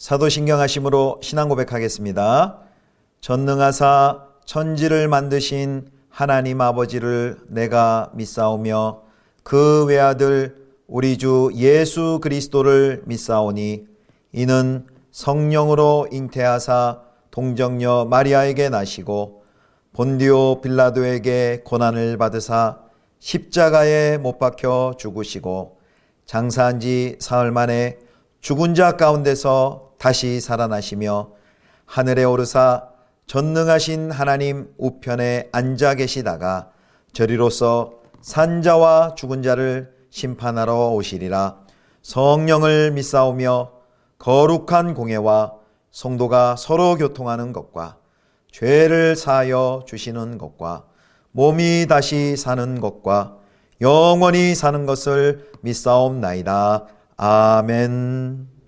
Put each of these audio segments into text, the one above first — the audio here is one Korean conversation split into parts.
사도신경하심으로 신앙 고백하겠습니다. 전능하사 천지를 만드신 하나님 아버지를 내가 믿사오며 그 외아들 우리 주 예수 그리스도를 믿사오니 이는 성령으로 잉태하사 동정녀 마리아에게 나시고 본디오 빌라도에게 고난을 받으사 십자가에 못 박혀 죽으시고 장사한 지 사흘 만에 죽은 자 가운데서 다시 살아나시며 하늘에 오르사 전능하신 하나님 우편에 앉아 계시다가 저리로서 산자와 죽은 자를 심판하러 오시리라. 성령을 믿사오며 거룩한 공회와 성도가 서로 교통하는 것과 죄를 사하여 주시는 것과 몸이 다시 사는 것과 영원히 사는 것을 믿사옵나이다. 아멘.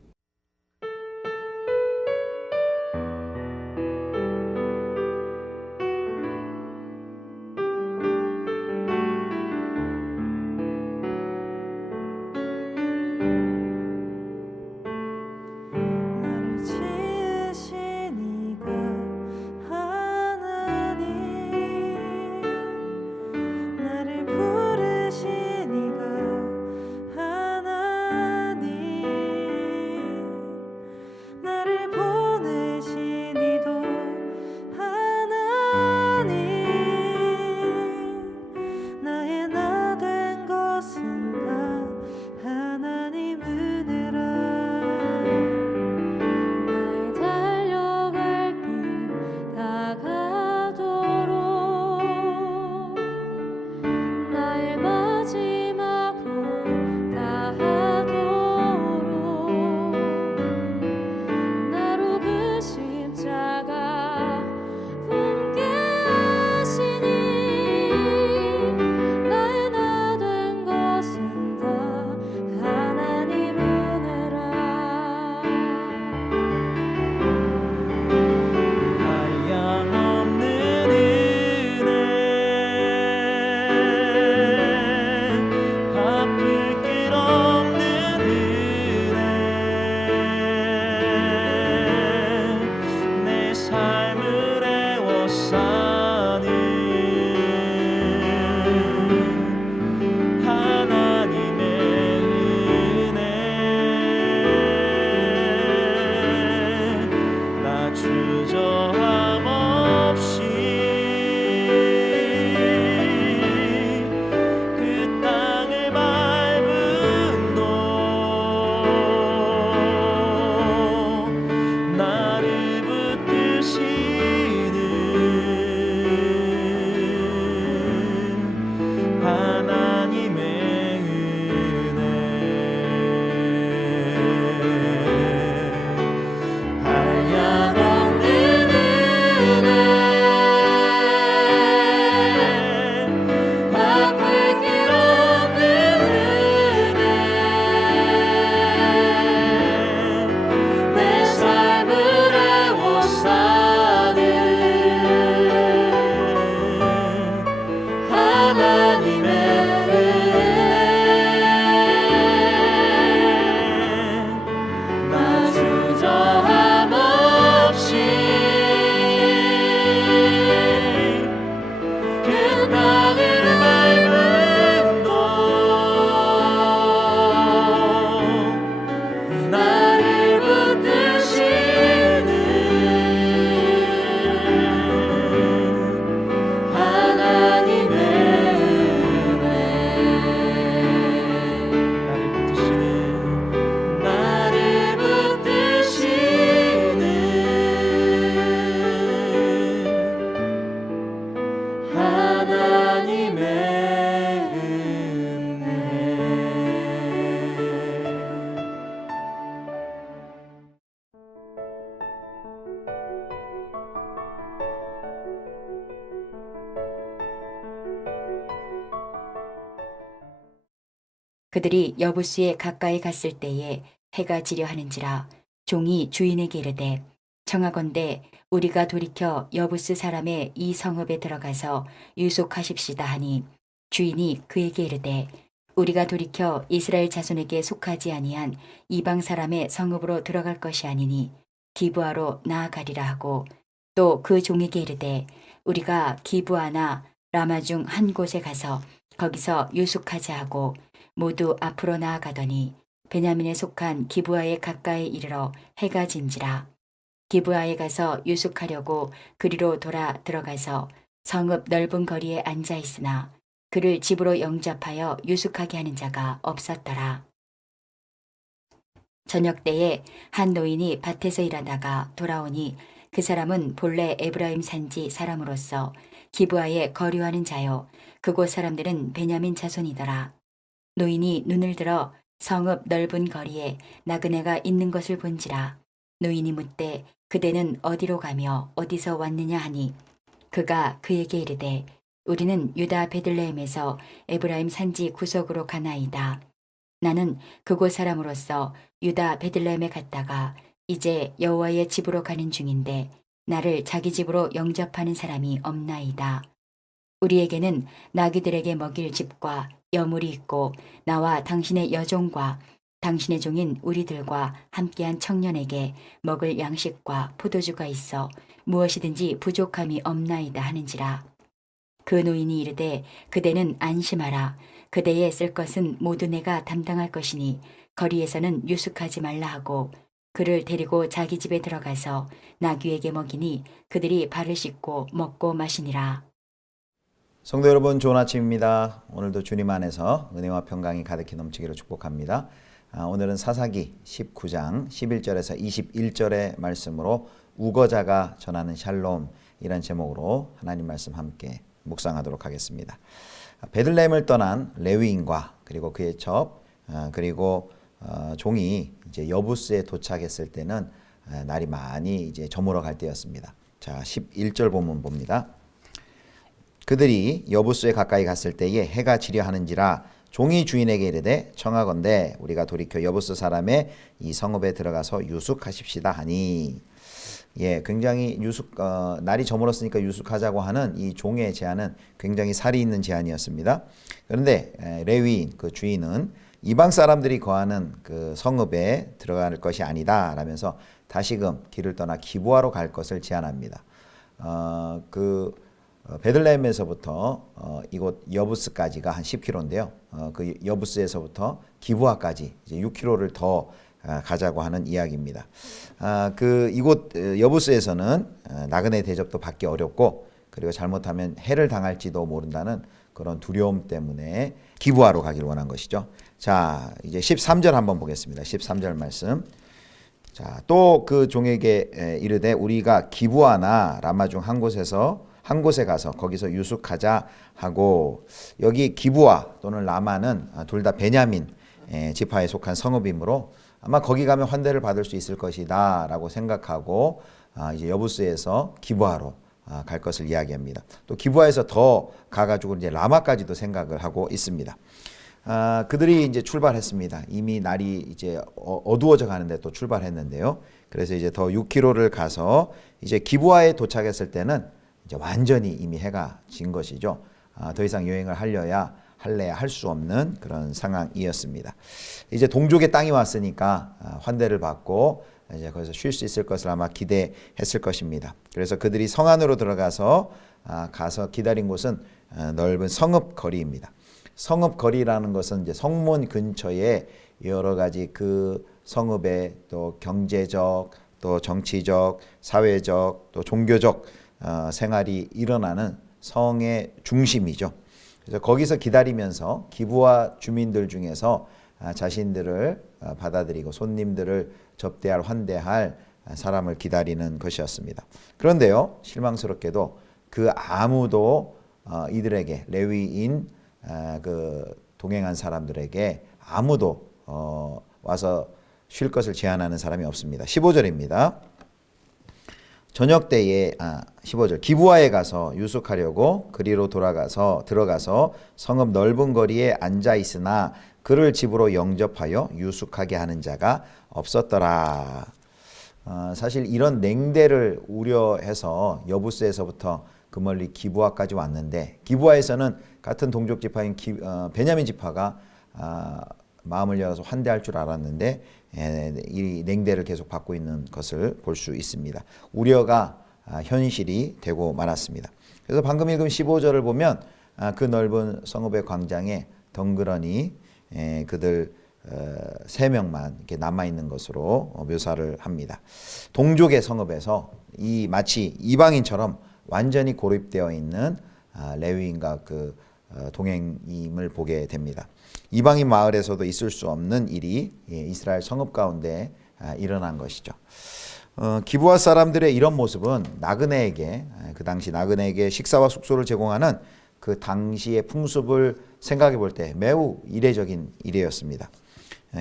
그들이 여부수에 가까이 갔을 때에 해가 지려 하는지라 종이 주인에게 이르되 청하건대 우리가 돌이켜 여부스 사람의 이 성읍에 들어가서 유속하십시다 하니 주인이 그에게 이르되 우리가 돌이켜 이스라엘 자손에게 속하지 아니한 이방 사람의 성읍으로 들어갈 것이 아니니 기브아로 나아가리라 하고 또 그 종에게 이르되 우리가 기브아나 라마 중 한 곳에 가서 거기서 유숙하자 하고 모두 앞으로 나아가더니 베냐민에 속한 기브아에 가까이 이르러 해가 진지라. 기브아에 가서 유숙하려고 그리로 돌아 들어가서 성읍 넓은 거리에 앉아 있으나 그를 집으로 영접하여 유숙하게 하는 자가 없었더라. 저녁 때에 한 노인이 밭에서 일하다가 돌아오니 그 사람은 본래 에브라임 산지 사람으로서 기브아에 거류하는 자요 그곳 사람들은 베냐민 자손이더라. 노인이 눈을 들어 성읍 넓은 거리에 나그네가 있는 것을 본지라. 노인이 묻되 그대는 어디로 가며 어디서 왔느냐 하니 그가 그에게 이르되 우리는 유다 베들레헴에서 에브라임 산지 구석으로 가나이다. 나는 그곳 사람으로서 유다 베들레헴에 갔다가 이제 여호와의 집으로 가는 중인데 나를 자기 집으로 영접하는 사람이 없나이다. 우리에게는 나귀들에게 먹일 집과 여물이 있고 나와 당신의 여종과 당신의 종인 우리들과 함께한 청년에게 먹을 양식과 포도주가 있어 무엇이든지 부족함이 없나이다 하는지라. 그 노인이 이르되 그대는 안심하라. 그대의 쓸 것은 모두 내가 담당할 것이니 거리에서는 유숙하지 말라 하고 그를 데리고 자기 집에 들어가서 나귀에게 먹이니 그들이 발을 씻고 먹고 마시니라. 성도 여러분, 좋은 아침입니다. 오늘도 주님 안에서 은혜와 평강이 가득히 넘치기를 축복합니다. 오늘은 사사기 19장 11절에서 21절의 말씀으로 우거자가 전하는 샬롬, 이란 제목으로 하나님 말씀 함께 묵상하도록 하겠습니다. 베들레헴을 떠난 레위인과 그리고 그의 첩 그리고 종이 이제 여부스에 도착했을 때는 날이 많이 이제 저물어 갈 때였습니다. 자, 11절 본문 봅니다. 그들이 여부스에 가까이 갔을 때에 해가 지려 하는지라 종이 주인에게 이르되 청하건대 우리가 돌이켜 여부스 사람의 이 성읍에 들어가서 유숙하십시다 하니, 굉장히 날이 저물었으니까 유숙하자고 하는 이 종의 제안은 굉장히 살이 있는 제안이었습니다. 그런데 레위인 그 주인은 이방 사람들이 거하는 그 성읍에 들어갈 것이 아니다 라면서 다시금 길을 떠나 기브아로 갈 것을 제안합니다. 베들레헴에서부터 이곳 여부스까지가 한 10km인데요. 그 여부스에서부터 기브아까지 이제 6km를 더 가자고 하는 이야기입니다. 이곳 여부스에서는 나그네 대접도 받기 어렵고 그리고 잘못하면 해를 당할지도 모른다는 그런 두려움 때문에 기브아로 가길 원한 것이죠. 자, 이제 13절 한번 보겠습니다. 13절 말씀. 자, 또 그 종에게 이르되 우리가 기브아나 라마 중 한 곳에 가서 거기서 유숙하자 하고, 여기 기브아 또는 라마는 둘 다 베냐민 지파에 속한 성읍이므로 아마 거기 가면 환대를 받을 수 있을 것이다 라고 생각하고 이제 여부스에서 기브아로 갈 것을 이야기합니다. 또 기브아에서 더 가가지고 이제 라마까지도 생각을 하고 있습니다. 그들이 이제 출발했습니다. 이미 날이 이제 어두워져 가는데 또 출발했는데요. 그래서 이제 더 6km를 가서 이제 기브아에 도착했을 때는 이제 완전히 이미 해가 진 것이죠. 더 이상 여행을 할래야 할 수 없는 그런 상황이었습니다. 이제 동족의 땅이 왔으니까 환대를 받고 이제 거기서 쉴 수 있을 것을 아마 기대했을 것입니다. 그래서 그들이 성 안으로 들어가서 가서 기다린 곳은 넓은 성읍 거리입니다. 성읍 거리라는 것은 이제 성문 근처에 여러 가지 그 성읍의 또 경제적, 또 정치적, 사회적, 또 종교적 생활이 일어나는 성의 중심이죠. 그래서 거기서 기다리면서 기브아 주민들 중에서 자신들을 받아들이고 손님들을 접대할 환대할 사람을 기다리는 것이었습니다. 그런데요, 실망스럽게도 그 아무도 이들에게 레위인 그 동행한 사람들에게 아무도 와서 쉴 것을 제안하는 사람이 없습니다. 15절입니다. 저녁 때에 15절 기브아에 가서 유숙하려고 그리로 들어가서 성읍 넓은 거리에 앉아 있으나 그를 집으로 영접하여 유숙하게 하는 자가 없었더라. 사실 이런 냉대를 우려해서 여부스에서부터 그 멀리 기브아까지 왔는데, 기브아에서는 같은 동족 지파인 베냐민 지파가 마음을 열어서 환대할 줄 알았는데 이 냉대를 계속 받고 있는 것을 볼 수 있습니다. 우려가 현실이 되고 말았습니다. 그래서 방금 읽은 15절을 보면 그 넓은 성읍의 광장에 덩그러니 그들 3명만 이렇게 남아 있는 것으로 묘사를 합니다. 동족의 성읍에서 이 마치 이방인처럼 완전히 고립되어 있는 레위인과 그 동행임을 보게 됩니다. 이방인 마을에서도 있을 수 없는 일이 이스라엘 성읍 가운데 일어난 것이죠. 기브아 사람들의 이런 모습은 나그네에게 그 당시 나그네에게 식사와 숙소를 제공하는 그 당시의 풍습을 생각해 볼 때 매우 이례적인 일이었습니다.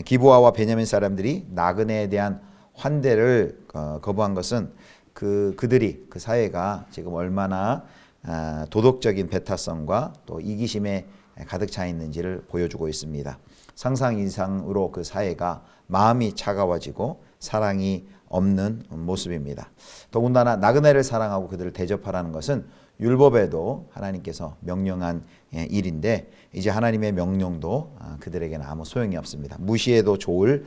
기브아와 베냐민 사람들이 나그네에 대한 환대를 거부한 것은 그들이 그 사회가 지금 얼마나 도덕적인 배타성과 또 이기심에 가득 차 있는지를 보여주고 있습니다. 상상 이상으로 그 사회가 마음이 차가워지고 사랑이 없는 모습입니다. 더군다나 나그네를 사랑하고 그들을 대접하라는 것은 율법에도 하나님께서 명령한 일인데 이제 하나님의 명령도 그들에게는 아무 소용이 없습니다. 무시해도 좋을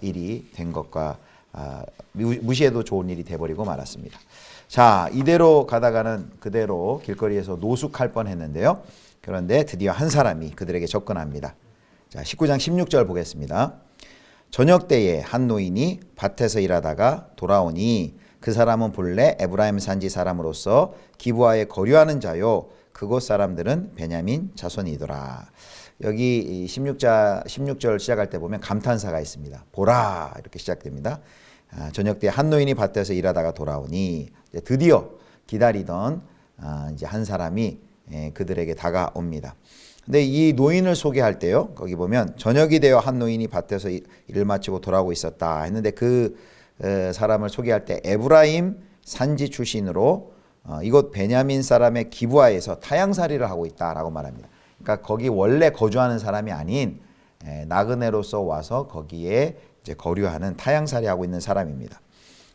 일이 된 것과 무시해도 좋은 일이 돼버리고 말았습니다. 자, 이대로 가다가는 그대로 길거리에서 노숙할 뻔했는데요. 그런데 드디어 한 사람이 그들에게 접근합니다. 자, 19장 16절 보겠습니다. 저녁 때에 한 노인이 밭에서 일하다가 돌아오니 그 사람은 본래 에브라임 산지 사람으로서 기브아에 거류하는 자요 그곳 사람들은 베냐민 자손이더라. 여기 16절 시작할 때 보면 감탄사가 있습니다. 보라 이렇게 시작됩니다. 저녁 때 한 노인이 밭에서 일하다가 돌아오니 드디어 기다리던 이제 한 사람이 그들에게 다가옵니다. 근데 이 노인을 소개할 때요, 거기 보면 저녁이 되어 한 노인이 밭에서 일을 마치고 돌아오고 있었다 했는데 그 사람을 소개할 때 에브라임 산지 출신으로 이곳 베냐민 사람의 기브아에서 타향살이를 하고 있다라고 말합니다. 그러니까 거기 원래 거주하는 사람이 아닌 나그네로서 와서 거기에 이제 거류하는 타향살이 하고 있는 사람입니다.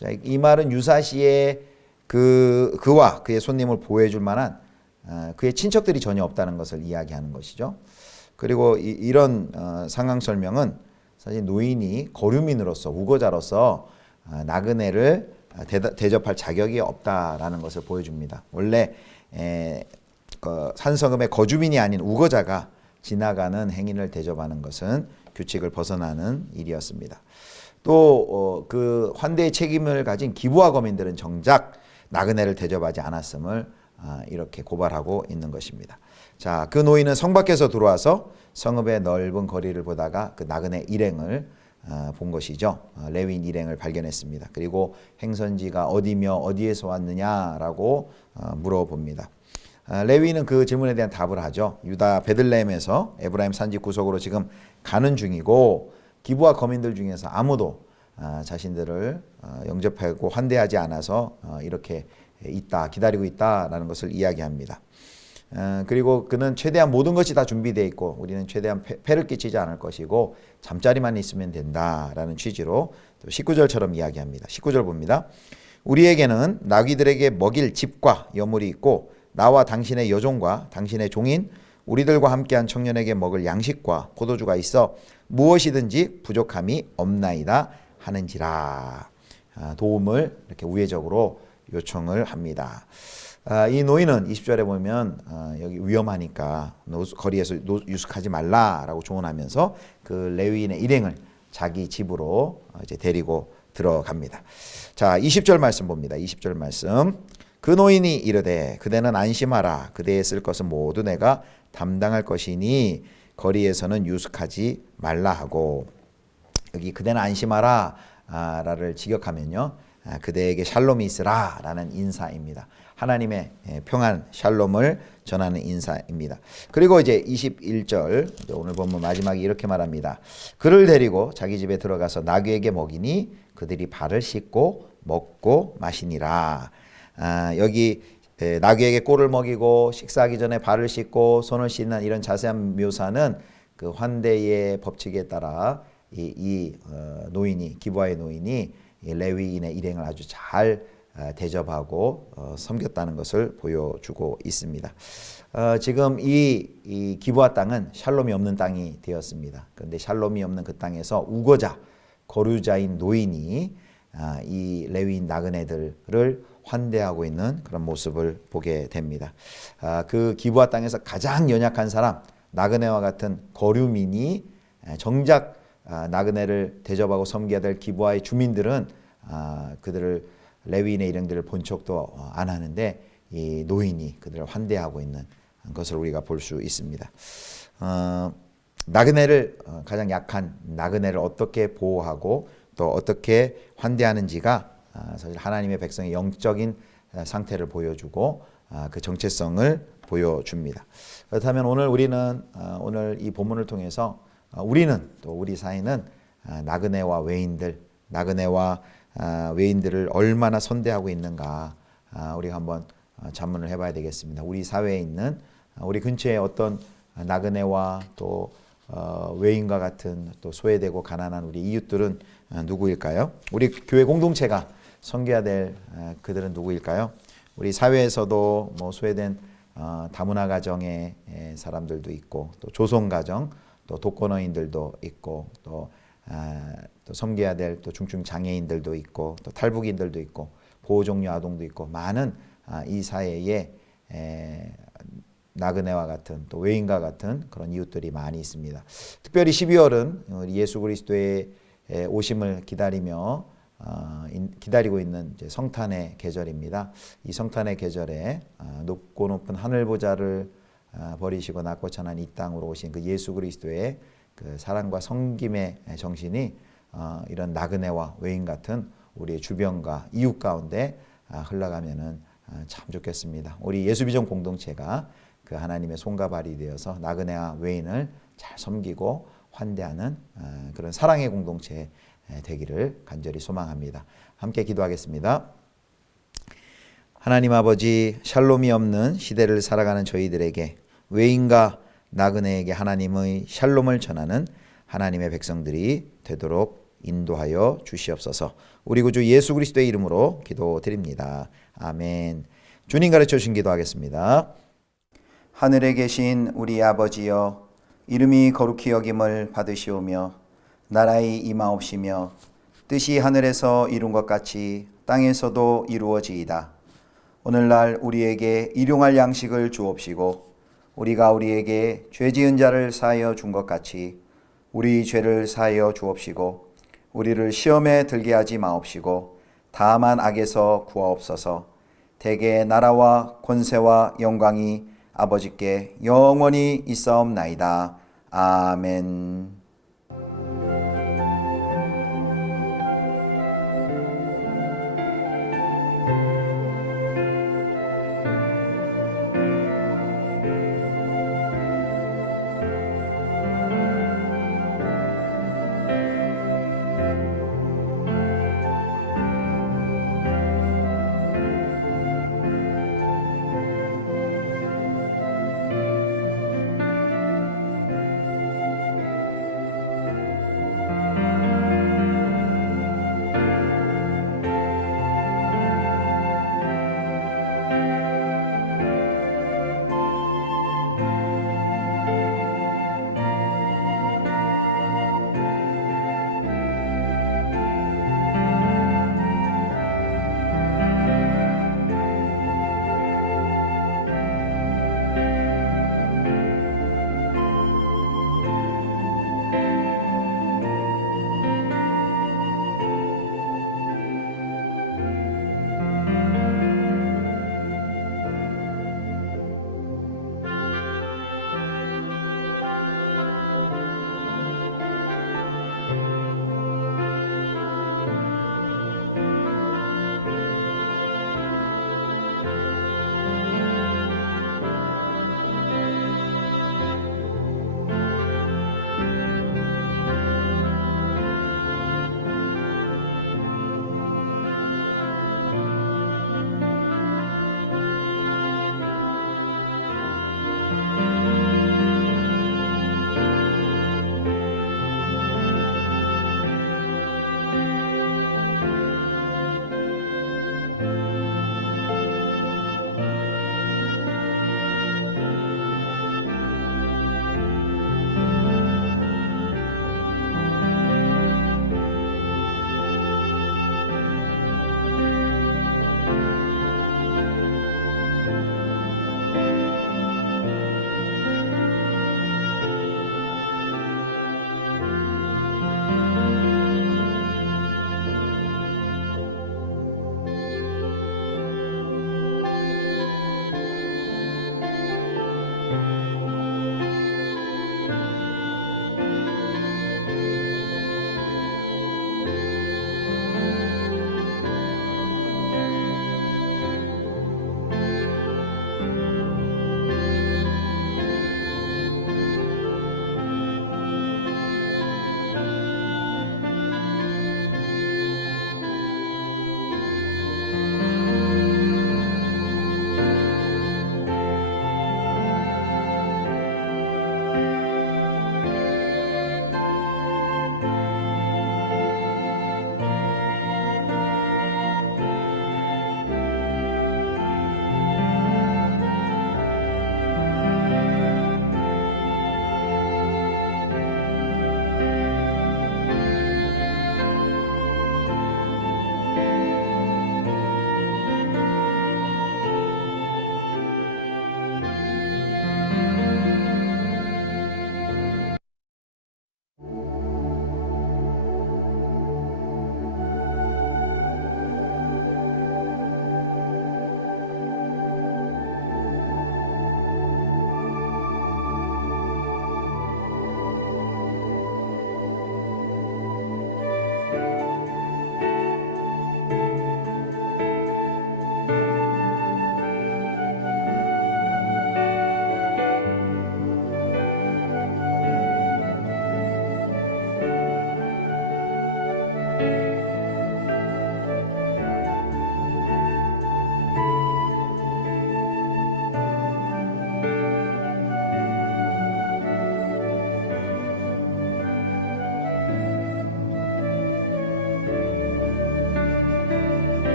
자, 이 말은 유사시에 그와 그의 손님을 보호해줄 만한 그의 친척들이 전혀 없다는 것을 이야기하는 것이죠. 그리고 이런 상황 설명은 사실 노인이 거류민으로서 우거자로서 나그네를 대접할 자격이 없다라는 것을 보여줍니다. 원래 산성읍의 거주민이 아닌 우거자가 지나가는 행인을 대접하는 것은 규칙을 벗어나는 일이었습니다. 또 그 환대의 책임을 가진 기브아 거민들은 정작 나그네를 대접하지 않았음을 이렇게 고발하고 있는 것입니다. 자, 그 노인은 성 밖에서 들어와서 성읍의 넓은 거리를 보다가 그 나그네 일행을 본 것이죠. 레위인 일행을 발견했습니다. 그리고 행선지가 어디며 어디에서 왔느냐라고 물어봅니다. 레위인은 그 질문에 대한 답을 하죠. 유다 베들레헴에서 에브라임 산지 구석으로 지금 가는 중이고 기브아 거민들 중에서 아무도 자신들을 영접하고 환대하지 않아서 이렇게 기다리고 있다라는 것을 이야기합니다. 그리고 그는 최대한 모든 것이 다 준비되어 있고 우리는 최대한 폐를 끼치지 않을 것이고 잠자리만 있으면 된다라는 취지로 19절처럼 이야기합니다. 19절 봅니다. 우리에게는 나귀들에게 먹일 집과 여물이 있고 나와 당신의 여종과 당신의 종인 우리들과 함께한 청년에게 먹을 양식과 포도주가 있어 무엇이든지 부족함이 없나이다 하는지라. 도움을 이렇게 우회적으로 요청을 합니다. 이 노인은 20절에 보면 여기 위험하니까 거리에서 유숙하지 말라라고 조언하면서 그 레위인의 일행을 자기 집으로 이제 데리고 들어갑니다. 자, 20절 말씀 봅니다. 20절 말씀. 그 노인이 이르되 그대는 안심하라. 그대의 쓸 것은 모두 내가 담당할 것이니 거리에서는 유숙하지 말라 하고, 여기 그대는 안심하라 라를 직역하면요, 그대에게 샬롬이 있으라 라는 인사입니다. 하나님의 평안 샬롬을 전하는 인사입니다. 그리고 이제 21절 오늘 본문 마지막에 이렇게 말합니다. 그를 데리고 자기 집에 들어가서 나귀에게 먹이니 그들이 발을 씻고 먹고 마시니라. 여기 나귀에게 꼴을 먹이고 식사하기 전에 발을 씻고 손을 씻는 이런 자세한 묘사는 그 환대의 법칙에 따라 이 노인이 기브아의 노인이 레위인의 일행을 아주 잘 대접하고 섬겼다는 것을 보여주고 있습니다. 지금 이 기브아 땅은 샬롬이 없는 땅이 되었습니다. 그런데 샬롬이 없는 그 땅에서 우거자, 거류자인 노인이 이 레위인 나그네들을 환대하고 있는 그런 모습을 보게 됩니다. 그 기브아 땅에서 가장 연약한 사람, 나그네와 같은 거류민이 정작 나그네를 대접하고 섬겨야 될 기브아의 주민들은 그들을 레위인의 일행들을 본 척도 안 하는데 이 노인이 그들을 환대하고 있는 것을 우리가 볼 수 있습니다. 나그네를 가장 약한 나그네를 어떻게 보호하고 또 어떻게 환대하는지가 사실 하나님의 백성의 영적인 상태를 보여주고 그 정체성을 보여줍니다. 그렇다면 오늘 우리는 오늘 이 본문을 통해서 우리는 또 우리 사회는 나그네와 외인들, 나그네와 외인들을 얼마나 선대하고 있는가 우리가 한번 자문을 해봐야 되겠습니다. 우리 사회에 있는 우리 근처에 어떤 나그네와 또 외인과 같은 또 소외되고 가난한 우리 이웃들은 누구일까요? 우리 교회 공동체가 섬겨야 될 그들은 누구일까요? 우리 사회에서도 뭐 소외된 다문화 가정의 사람들도 있고 또 조성 가정, 또 독거노인들도 있고 또 섬겨야 될 또 중증 장애인들도 있고 또 탈북인들도 있고 보호종료 아동도 있고 많은 이 사회에 나그네와 같은 또 외인과 같은 그런 이웃들이 많이 있습니다. 특별히 12월은 예수 그리스도의 오심을 기다리고 있는 이제 성탄의 계절입니다. 이 성탄의 계절에 높고 높은 하늘 보좌를 버리시고 낮고 천한 이 땅으로 오신 그 예수 그리스도의 그 사랑과 섬김의 정신이 이런 나그네와 외인 같은 우리의 주변과 이웃 가운데 흘러가면은 참 좋겠습니다. 우리 예수비전 공동체가 그 하나님의 손과 발이 되어서 나그네와 외인을 잘 섬기고 환대하는 그런 사랑의 공동체 되기를 간절히 소망합니다. 함께 기도하겠습니다. 하나님 아버지, 샬롬이 없는 시대를 살아가는 저희들에게 외인과 나그네에게 하나님의 샬롬을 전하는 하나님의 백성들이 되도록 인도하여 주시옵소서. 우리 구주 예수 그리스도의 이름으로 기도드립니다. 아멘. 주님 가르쳐 주신 기도하겠습니다. 하늘에 계신 우리 아버지여, 이름이 거룩히 여김을 받으시오며 나라의 임하옵시며 뜻이 하늘에서 이룬 것 같이 땅에서도 이루어지이다. 오늘날 우리에게 일용할 양식을 주옵시고 우리가 우리에게 죄지은 자를 사하여 준 것 같이 우리 죄를 사하여 주옵시고 우리를 시험에 들게 하지 마옵시고 다만 악에서 구하옵소서. 대개 나라와 권세와 영광이 아버지께 영원히 있사옵나이다. 아멘.